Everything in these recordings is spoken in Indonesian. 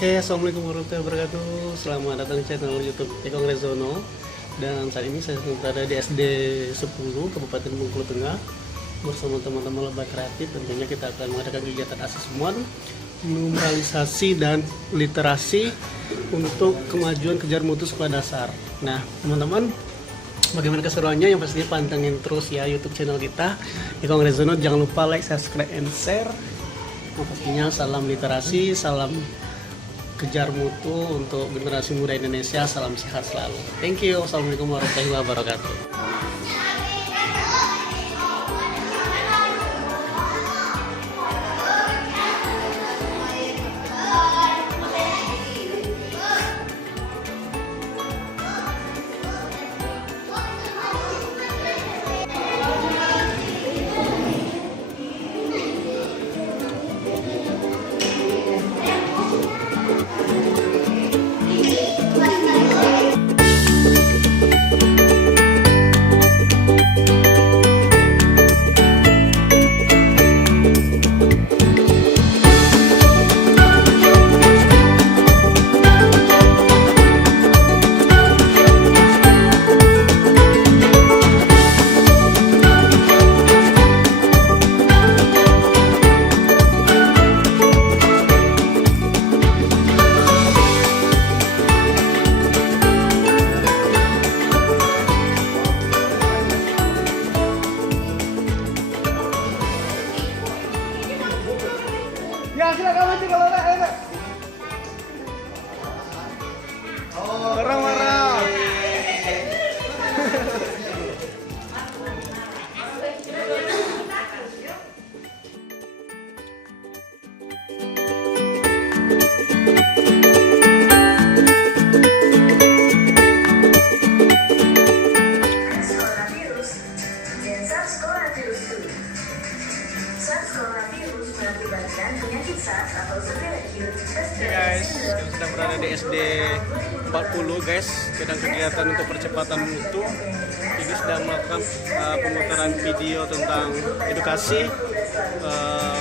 Assalamualaikum warahmatullahi wabarakatuh. Selamat datang di channel YouTube Ekong Rezono. Dan saat ini saya berada di SD 10 Kabupaten Bengkulu Tengah bersama teman-teman lomba kreatif. Tentunya kita akan mengadakan kegiatan asesmen, numeralisasi dan literasi untuk kemajuan kejar mutu sekolah dasar. Nah, teman-teman, bagaimana keseruannya? Yang pastinya pantengin terus ya YouTube channel kita Ekong Rezono. Jangan lupa like, subscribe, and share. Pastinya salam literasi, salam kejar mutu untuk generasi muda Indonesia. Salam sehat selalu. Thank you. Assalamualaikum warahmatullahi wabarakatuh. Ya silakan maju kalau enggak. Marah-marah. Oke guys, kita sedang berada di SD 40 guys, sedang kegiatan untuk percepatan mutu. Ini sedang melakukan pemutaran video tentang edukasi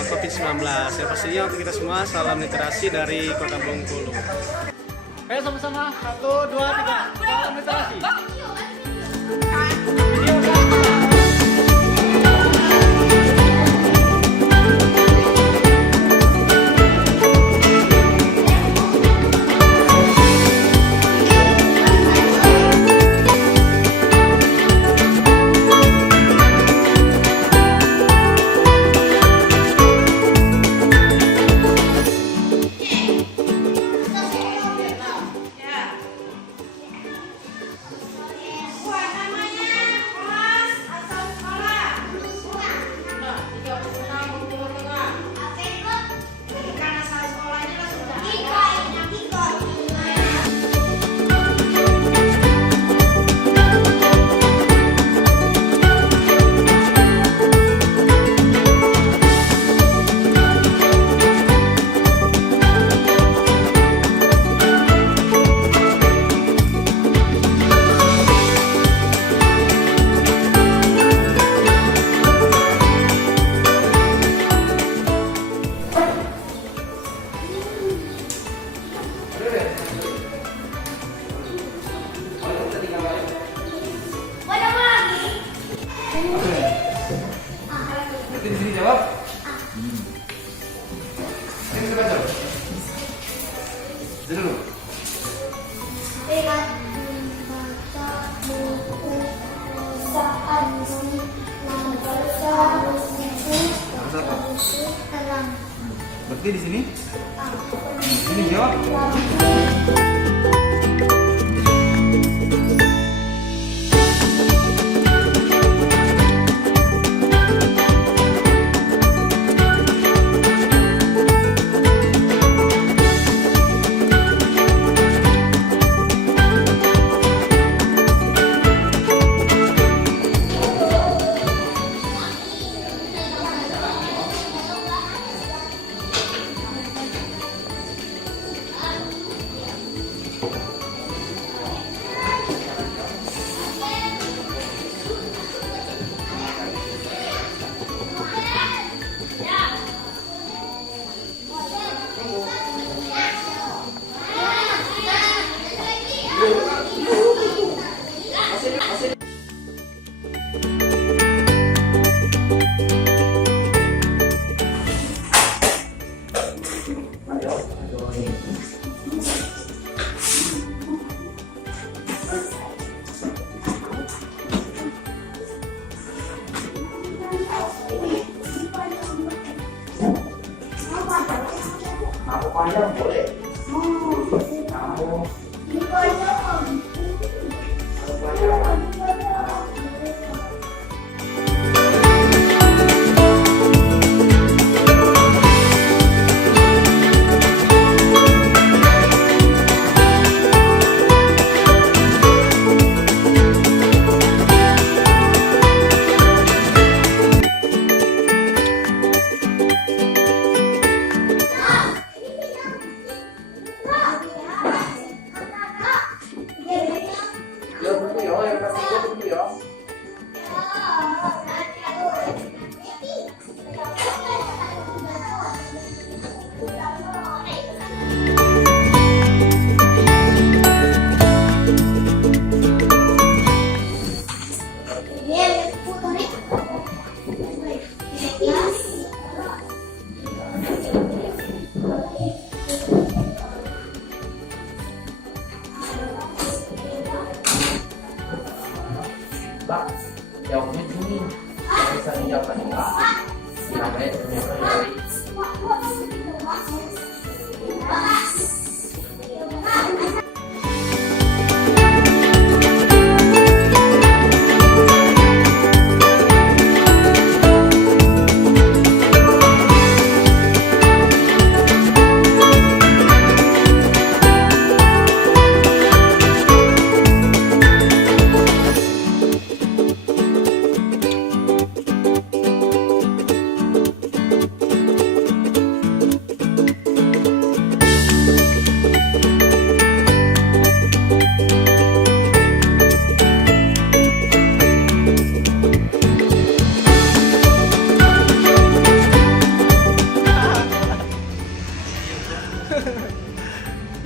COVID-19. Yang pastinya untuk kita semua salam literasi dari Kota Bengkulu. Ayo sama-sama, 1, 2, 3, salam literasi. Di sini jawab. Ini kita baca. Dulu. Membaca buku saat membaca buku alam. Berarti di sini? Ini jawab. Pak, jawabnya gini. Kalau misalnya jawabannya Pak, ada yang ternyata dari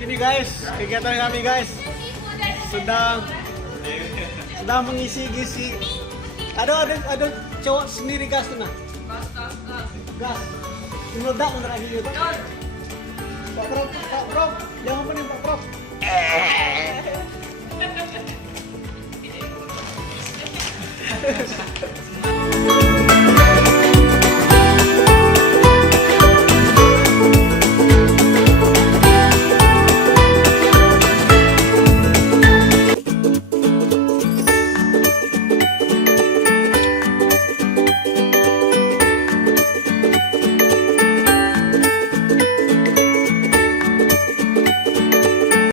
Ini guys, kegiatan kami guys sedang mengisi-gisi. Ada cowok sendiri gas tuh nah. Gas. Meledak bener lagi gitu.